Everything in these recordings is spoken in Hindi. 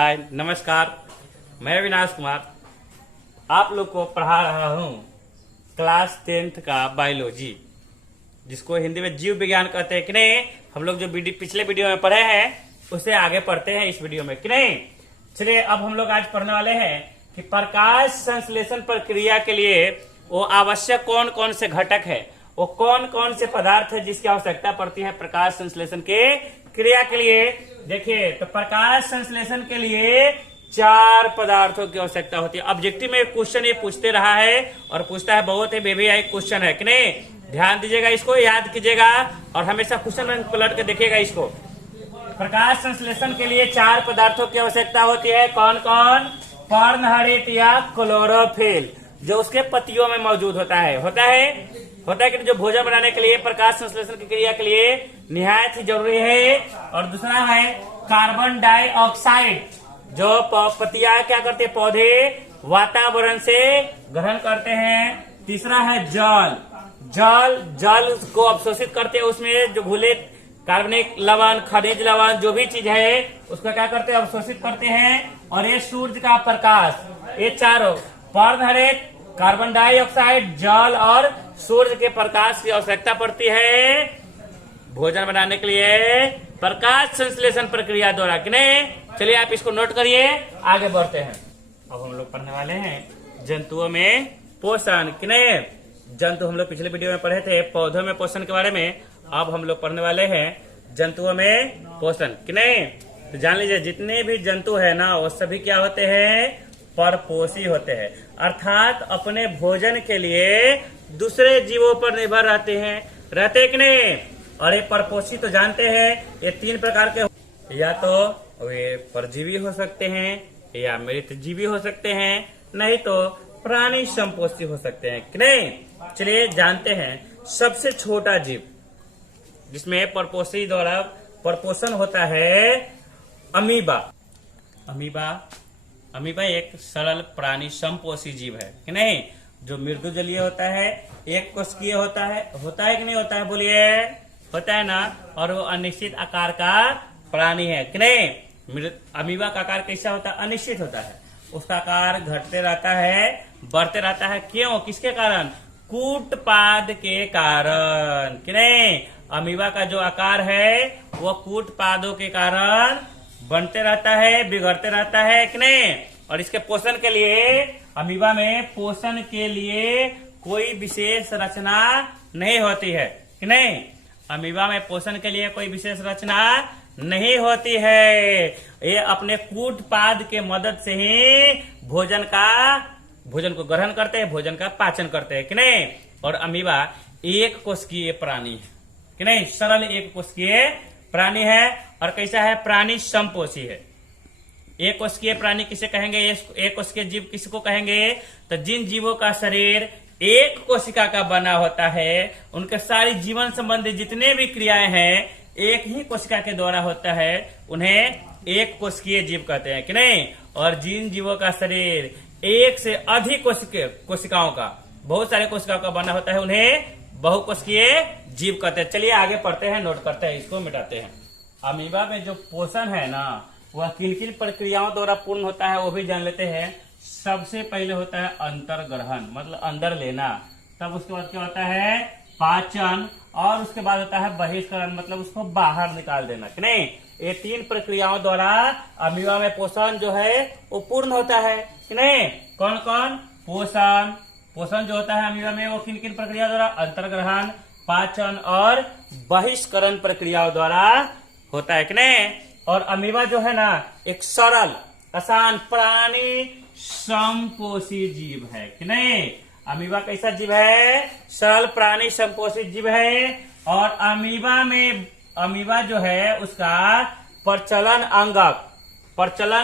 हाय नमस्कार। मैं अविनाश कुमार आप लोग को पढ़ा रहा हूँ क्लास 10th का बायोलॉजी, जिसको हिंदी में जीव विज्ञान कहते हैं कि नहीं। हम लोग जो पिछले वीडियो में पढ़े हैं उसे आगे पढ़ते हैं इस वीडियो में कि नहीं। चलिए अब हम लोग आज पढ़ने वाले हैं कि प्रकाश संश्लेषण प्रक्रिया के लिए वो आवश्यक कौन कौन से घटक है, वो कौन कौन से पदार्थ है जिसकी आवश्यकता पड़ती है प्रकाश संश्लेषण के क्रिया के लिए। देखिए तो प्रकाश संश्लेषण के लिए 4 पदार्थों की आवश्यकता होती है। ऑब्जेक्टिव में क्वेश्चन ये पूछते रहा है और पूछता है, बहुत ही बेबी एक क्वेश्चन है कि नहीं। ध्यान दीजिएगा, इसको याद कीजिएगा और हमेशा क्वेश्चन पलट के देखिएगा इसको। प्रकाश संश्लेषण के लिए 4 पदार्थों की आवश्यकता होती है। कौन कौन? पर्णहरित या क्लोरोफिल, जो उसके पत्तियों में मौजूद होता है कि जो भोजन बनाने के लिए प्रकाश संश्लेषण की क्रिया के लिए निहायत ही जरूरी है। और दूसरा है कार्बन डाइऑक्साइड, जो पत्तियां क्या करते हैं, पौधे वातावरण से ग्रहण करते हैं। तीसरा है जल को अवशोषित करते हैं, उसमें जो घुले कार्बनिक लवण, खनिज लवण, जो भी चीज है उसको क्या करते हैं, अवशोषित करते हैं। और ये सूर्य का प्रकाश, ये चारों पर्णहरित, कार्बन डाइऑक्साइड, जल और सूर्य के प्रकाश की आवश्यकता पड़ती है भोजन बनाने के लिए प्रकाश संश्लेषण प्रक्रिया द्वारा कि नहीं। चलिए आप इसको नोट करिए, आगे बढ़ते हैं। अब हम लोग पढ़ने वाले हैं जंतुओं में पोषण कि नहीं। जंतु हम लोग पिछले वीडियो में पढ़े थे पौधों में पोषण के बारे में, अब हम लोग पढ़ने वाले हैं जंतुओं में पोषण कि नहीं। तो जान लीजिए जितने भी जंतु है ना वो सभी क्या होते हैं, परपोषी होते हैं, अर्थात अपने भोजन के लिए दूसरे जीवों पर निर्भर रहते कि नहीं। और ये परपोषी तो जानते हैं ये 3 प्रकार के, या तो वे परजीवी हो सकते हैं या मृतजीवी हो सकते हैं, नहीं तो प्राणी संपोषी हो सकते हैं कि नहीं। चलिए जानते हैं सबसे छोटा जीव जिसमें परपोषी द्वारा परपोषण होता है अमीबा एक सरल प्राणी संपोषी जीव है कि नहीं, जो मृदुजलीय होता है, एक कोशिकीय होता है कि नहीं होता है, बोलिए होता है ना। और वो अनिश्चित आकार का प्राणी है कि नहीं। अमीबा का आकार कैसा होता है, अनिश्चित होता है, उसका आकार घटते रहता है, बढ़ते रहता है। क्यों, किसके कारण? कूटपाद के कारण कि नहीं। अमीबा का जो आकार है वो कूटपादों के कारण बनते रहता है, बिगड़ते रहता है कि नहीं। और इसके पोषण के लिए, अमीबा में पोषण के लिए कोई विशेष रचना नहीं होती है कि नहीं। अमीबा में पोषण के लिए कोई विशेष रचना नहीं होती है, ये अपने कूटपाद के मदद से ही भोजन को ग्रहण करते हैं, भोजन का पाचन करते हैं कि नहीं। और अमीबा एक कोशिकीय प्राणी है कि नहीं, सरल एक कोशिकीय प्राणी है। और कैसा है, प्राणी संपोषी है। एक कोशिकीय प्राणी किसे कहेंगे, एक कोशिकीय जीव किसको कहेंगे, तो जिन जीवों का शरीर एक कोशिका का बना होता है, उनके सारी जीवन संबंधी जितने भी क्रियाएं हैं एक ही कोशिका के द्वारा होता है, उन्हें एक कोशिकीय जीव कहते हैं कि नहीं। और जिन जीवों का शरीर एक से अधिक कोशिकाओं का, बहुत सारे कोशिकाओं का बना होता है, उन्हें बहुकोशिकीय जीव कहते हैं। चलिए आगे पढ़ते हैं, नोट करते हैं, इसको मिटाते हैं। अमीबा में जो पोषण है ना वह किन किन प्रक्रियाओं द्वारा पूर्ण होता है वो भी जान लेते हैं। सबसे पहले होता है अंतर्ग्रहण, मतलब अंदर लेना। तब उसके बाद क्या होता है, पाचन, और उसके बाद होता है बहिष्करण, मतलब उसको बाहर निकाल देना कि नहीं। ये 3 प्रक्रियाओं द्वारा अमीबा में पोषण जो है वो पूर्ण होता है कि नहीं। कौन कौन? पोषण जो होता है अमीबा में वो किन किन प्रक्रिया द्वारा, अंतर्ग्रहण, पाचन और बहिष्करण प्रक्रियाओं द्वारा होता है कि नहीं। और अमीबा जो है ना एक सरल आसान प्राणी संपोषी जीव है कि नहीं। अमीबा कैसा जीव है, सरल प्राणी संपोषी जीव है। और अमीबा जो है उसका प्रचलन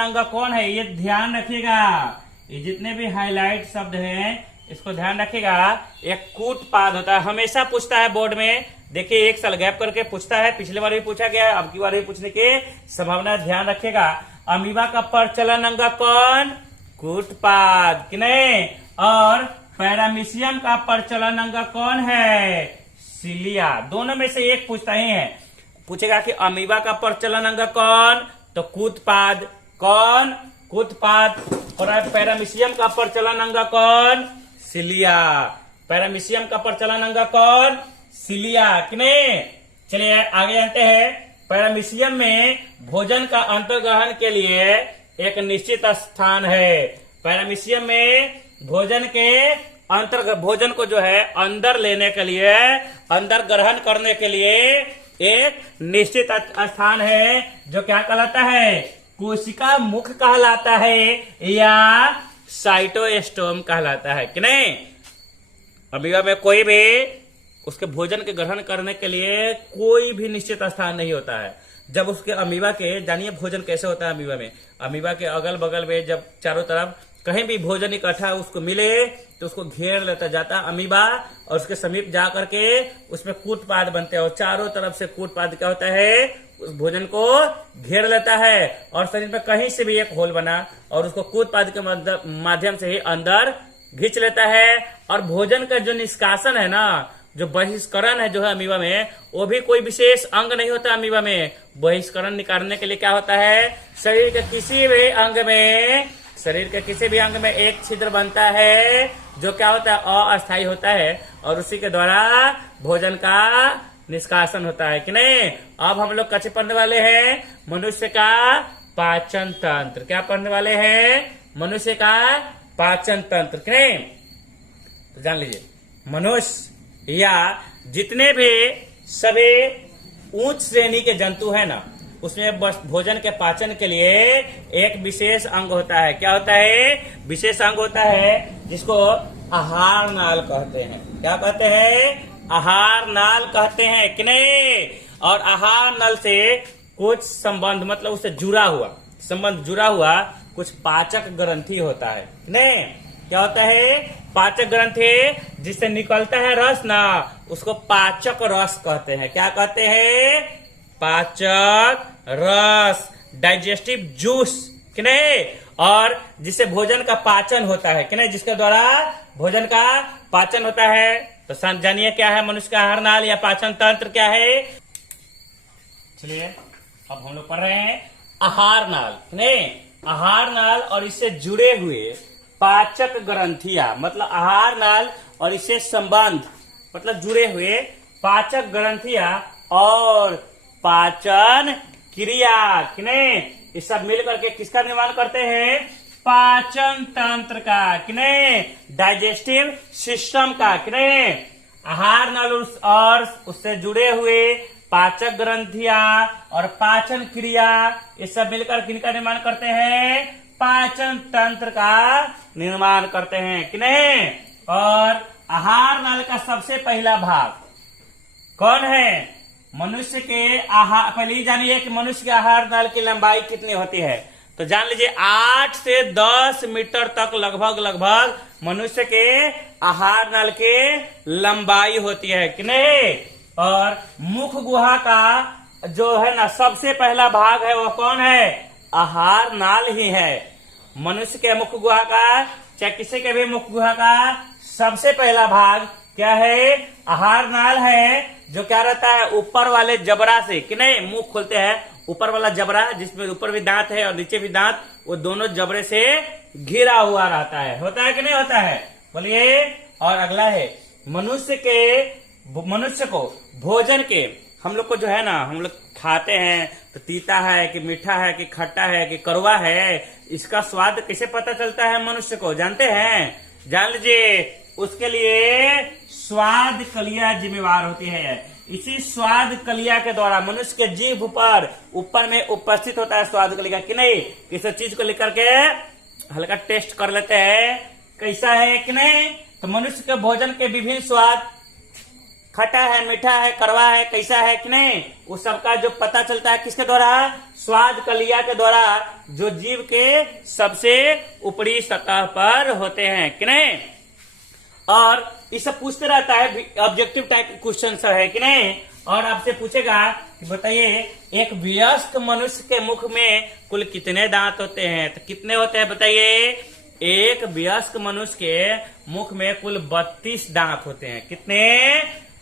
अंग कौन है, ये ध्यान रखिएगा। ये जितने भी हाईलाइट शब्द हैं इसको ध्यान रखिएगा। एक कूटपाद होता है, हमेशा पूछता है बोर्ड में, देखिए 1 साल गैप करके पूछता है, पिछले बार भी पूछा गया है, अब की बार भी पूछने की संभावना, ध्यान रखिएगा। अमीबा का प्रचलन अंग कौन, कूटपाद कि नहीं। और पैरामीशियम का प्रचलन अंग कौन है, सिलिया। दोनों में से एक पूछता ही है, पूछेगा कि अमीबा का प्रचलन अंग कौन, तो कूटपाद, कौन? कूटपाद। और पैरामीशियम का प्रचलन अंग कौन? सिलिया। पैरामीशियम का प्रचलन अंग कौन? सिलिया, कि नहीं? चलिए आगे जानते हैं। पैरामीशियम में भोजन का अंतर्ग्रहण के लिए एक निश्चित स्थान है। पैरामीशियम में भोजन को जो है अंदर लेने के लिए, अंदर ग्रहण करने के लिए एक निश्चित स्थान है, जो क्या कहलाता है? कोशिका मुख कहलाता है या साइटोस्टोम कहलाता है, कि नहीं? अमीबा में कोई भी उसके भोजन के ग्रहण करने के लिए कोई भी निश्चित स्थान नहीं होता है। जब उसके अमीबा के, जानिए भोजन कैसे होता है अमीबा में। अमीबा के अगल बगल में जब चारों तरफ कहीं भी भोजन इकट्ठा उसको मिले तो उसको घेर लेता जाता अमीबा, और उसके समीप जा करके उसमें कूटपाद बनते हैं, और चारों तरफ से कूटपाद क्या होता है? उस भोजन को घेर लेता है, और शरीर में कहीं से भी एक होल बना और उसको कूटपाद के माध्यम से ही अंदर खींच लेता है। और भोजन का जो निष्कासन है ना, जो बहिष्करण है जो है अमीबा में, वो भी कोई विशेष अंग नहीं होता अमीबा में। बहिष्करण निकालने के लिए क्या होता है? शरीर के किसी भी अंग में एक छिद्र बनता है, जो क्या होता है? अस्थायी होता है, और उसी के द्वारा भोजन का निष्कासन होता है, कि नहीं? अब हम लोग कैसे पढ़ने वाले हैं? मनुष्य का पाचन तंत्र। क्या पढ़ने वाले हैं? मनुष्य का पाचन तंत्र, कि नहीं? तो जान लीजिए, मनुष्य या जितने भी सभी उच्च श्रेणी के जंतु है ना, उसमें बस भोजन के पाचन के लिए एक विशेष अंग होता है। क्या होता है? विशेष अंग होता है, जिसको आहार नाल कहते हैं। क्या कहते हैं? आहार नाल कहते हैं, कि नहीं? और आहार नल से कुछ संबंध, मतलब उससे जुड़ा हुआ कुछ पाचक ग्रंथि होता है, नहीं? क्या होता है? पाचक ग्रंथि, जिससे निकलता है रस ना, उसको पाचक रस कहते हैं। क्या कहते हैं? पाचक रस, डाइजेस्टिव जूस, कि नहीं? और जिससे भोजन का पाचन होता है, कि नहीं? जिसके द्वारा भोजन का पाचन होता है। तो जानिए क्या है मनुष्य का आहार नाल या पाचन तंत्र क्या है? चलिए अब हम लोग पढ़ रहे हैं आहार नाल, नहीं? आहार नाल और इससे जुड़े हुए पाचक ग्रंथियां, मतलब आहार नाल और इससे संबंध, मतलब जुड़े हुए पाचक ग्रंथियां और पाचन क्रिया, कि नहीं? ये सब मिल करके किसका निर्माण करते हैं? पाचन तंत्र का, कि नहीं? डाइजेस्टिव सिस्टम का, कि नहीं? आहार नल और उससे जुड़े हुए पाचक ग्रंथियां और पाचन क्रिया, ये सब मिलकर किनका निर्माण करते हैं? पाचन तंत्र का निर्माण करते हैं, कि नहीं? और आहार नल का सबसे पहला भाग कौन है? मनुष्य के आहार। पहले जानिए कि मनुष्य के आहार नल की लंबाई कितनी होती है। तो जान लीजिए 8 से 10 मीटर तक लगभग मनुष्य के आहार नल के लंबाई होती है, कि नहीं? और मुख गुहा का जो है ना सबसे पहला भाग है, वो कौन है? आहार नाल ही है। मनुष्य के मुख गुहा का, चाहे किसी के भी मुख गुहा का सबसे पहला भाग क्या है? आहार नाल है, जो क्या रहता है? ऊपर वाले जबड़ा से, कि नहीं? मुंह खोलते हैं, ऊपर वाला जबड़ा जिसमें ऊपर भी दांत है और नीचे भी दांत, वो दोनों जबड़े से घिरा हुआ रहता है। होता है कि नहीं होता है? बोलिए। और अगला है मनुष्य को भोजन के, हम लोग को जो है ना, हम लोग खाते हैं तो तीता है कि मीठा है कि खट्टा है कि कड़वा है, इसका स्वाद कैसे पता चलता है मनुष्य को? जानते हैं? जान लीजिए, उसके लिए स्वाद कलिया जिम्मेवार होती है। इसी स्वाद कलिया के द्वारा मनुष्य के जीभ पर ऊपर में उपस्थित होता है स्वाद कलिया, कि नहीं? किसी चीज को लेकर के हल्का टेस्ट कर लेते हैं, कैसा है कि नहीं? तो मनुष्य के भोजन के विभिन्न स्वाद, खट्टा है, मीठा है, कड़वा है, कैसा है कि नहीं, उस सबका जो पता चलता है किसके द्वारा? स्वाद कलिया के द्वारा, जो जीव के सबसे ऊपरी सतह पर होते हैं, कि नहीं? और ये सब पूछते रहता है, ऑब्जेक्टिव टाइप क्वेश्चन है कि नहीं? और आपसे पूछेगा कि बताइए एक वयस्क मनुष्य के मुख में कुल कितने दांत होते हैं? तो कितने होते हैं बताइए? एक वयस्क मनुष्य के मुख में कुल 32 दांत होते हैं। कितने?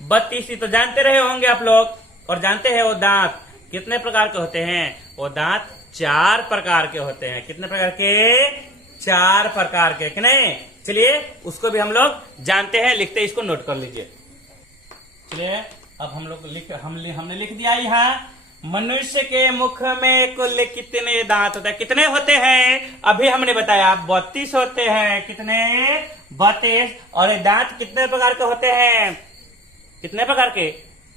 32। तो जानते रहे होंगे आप लोग। और जानते हैं वो दांत कितने प्रकार के होते हैं? वो दांत 4 प्रकार के होते हैं। कितने प्रकार के? 4 प्रकार के, कि नहीं? चलिए उसको भी हम लोग जानते हैं, लिखते हैं, इसको नोट कर लीजिए। चलिए अब हम लोग हमने लिख दिया यहाँ, मनुष्य के मुख में कुल कितने दांत होते हैं? कितने होते हैं? अभी हमने बताया 32 होते हैं। कितने? 32। और ये दांत कितने प्रकार के होते हैं? कितने प्रकार के?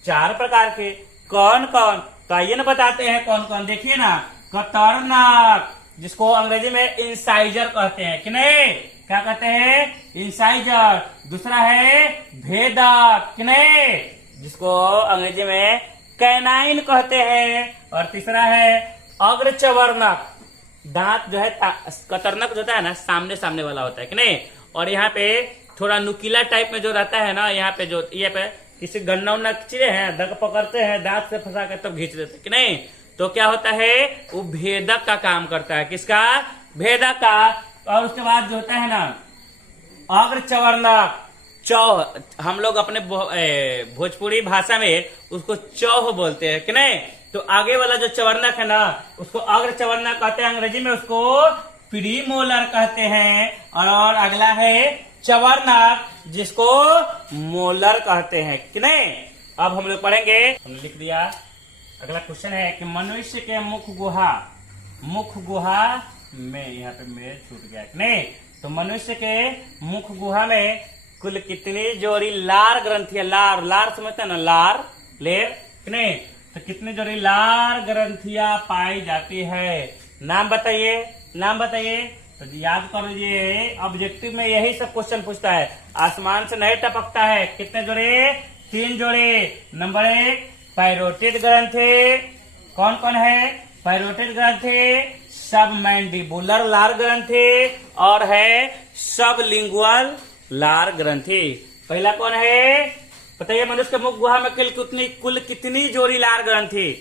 4 प्रकार के। कौन कौन? तो आइए ना बताते हैं कौन कौन। देखिए ना, कतरनाक, जिसको अंग्रेजी में इंसाइजर कहते हैं, कि नहीं? क्या कहते हैं? इंसाइजर। दूसरा है भेदक, कि नहीं? जिसको अंग्रेजी में कैनाइन कहते हैं। और तीसरा है अग्रचवर्णक। दांत जो है कतरनक जो होता है ना, सामने सामने वाला होता है, कि नहीं? और यहाँ पे थोड़ा नुकीला टाइप में जो रहता है ना, यहाँ पे जो ये पे किसी गन्ना उन्ना खींचे हैं, दग पकड़ते हैं, दांत से फंसा कर तब खींच देते, कि नहीं? तो क्या होता है? वो भेदक का काम करता है। किसका? भेदक का। और उसके बाद जो होता है ना अग्रचवर्णक, चौह, हम लोग अपने भोजपुरी भाषा में उसको चौह बोलते हैं, कि नहीं? तो आगे वाला जो चवर्णक है ना, उसको अग्रचवर्णक कहते हैं। अंग्रेजी में उसको प्रीमोलर कहते हैं। और अगला है चवर्णक, जिसको मोलर कहते हैं, कि नहीं? अब हम लोग पढ़ेंगे, हमने लिख दिया। अगला क्वेश्चन है कि मनुष्य के मुख गुहा में, यहाँ पे मेरे छूट गया, कि नहीं? तो मनुष्य के मुख गुहा में कुल कितनी जोड़ी लार ग्रंथियां? लार समझते हैं ना, लार लेर, कि नहीं? तो कितनी जोड़ी लार ग्रंथियां पाई जाती है? नाम बताइए, नाम बताइए। तो याद कर लीजिए, ऑब्जेक्टिव में यही सब क्वेश्चन पूछता है, आसमान से नहीं टपकता है। कितने जोड़े? 3 जोड़े। नंबर 1 पैरोटिड ग्रंथि। कौन कौन है? पैरोटिड ग्रंथि, सब मैंडिबुलर लार ग्रंथि, और है सब लिंगुअल लार ग्रंथि। पहला कौन है? बताइए। मनुष्य के मुख गुहा में कुल कितनी जोड़ी लार ग्रंथि?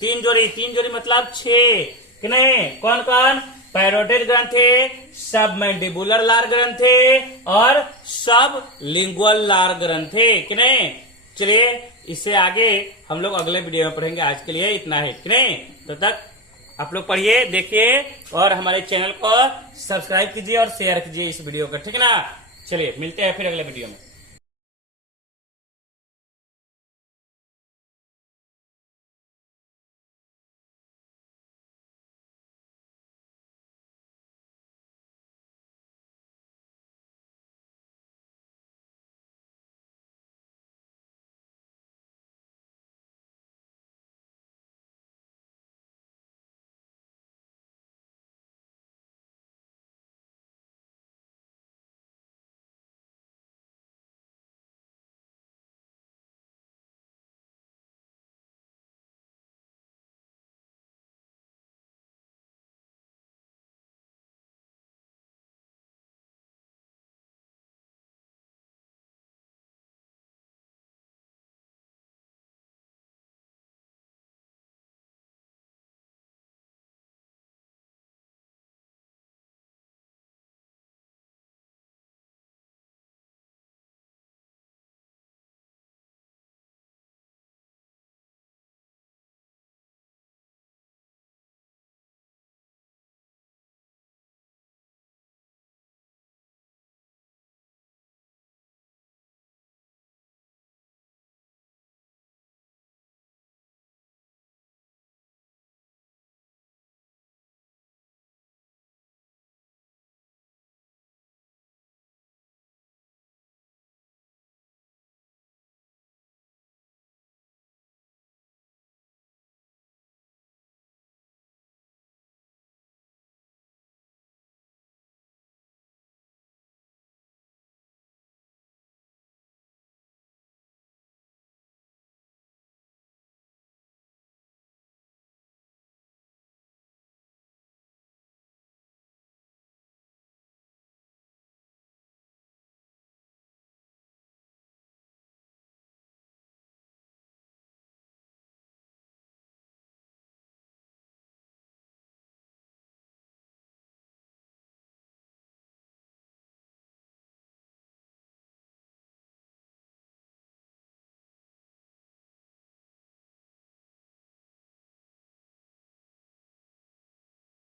3 जोड़ी। 3 जोड़ी मतलब 6, कि नहीं? कौन कौन? पैरोटिड ग्रंथि, सब मैंडिबुलर लार ग्रंथि, और सब लिंगुअल लार ग्रंथि, कि नहीं? चलिए इससे आगे हम लोग अगले वीडियो में पढ़ेंगे। आज के लिए इतना है, कि नहीं? तो तक आप लोग पढ़िए, देखिए, और हमारे चैनल को सब्सक्राइब कीजिए और शेयर कीजिए इस वीडियो को, ठीक है ना? चलिए मिलते हैं फिर अगले वीडियो में।